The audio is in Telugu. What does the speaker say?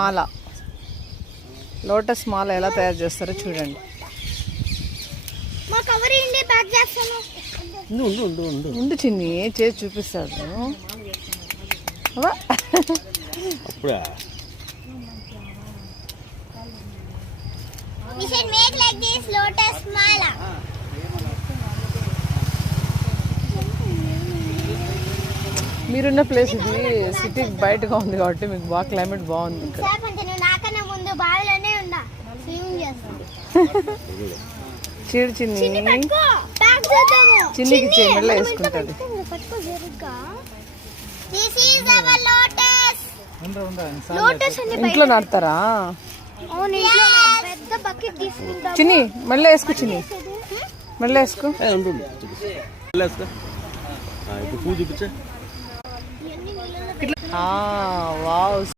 మాల లోటస్ మాల ఎలా తయారు చేస్తారో చూడండి. ఉండు చిన్ని చేసి చూపిస్తాడు. మీరున్న ప్లేస్ ఇది సిటీకి బయటగా ఉంది కాబట్టి మీకు బాగా క్లైమేట్ బాగుంది ఇక్కడ. చీడు చిన్ని చిన్నికి మెల్ల వేసుకుంటుంది. ఇంట్లో నాటుతారా చిన్ని? మెల్ల వేసుకో చిన్ని, మెల్ల వేసుకో. వావ్.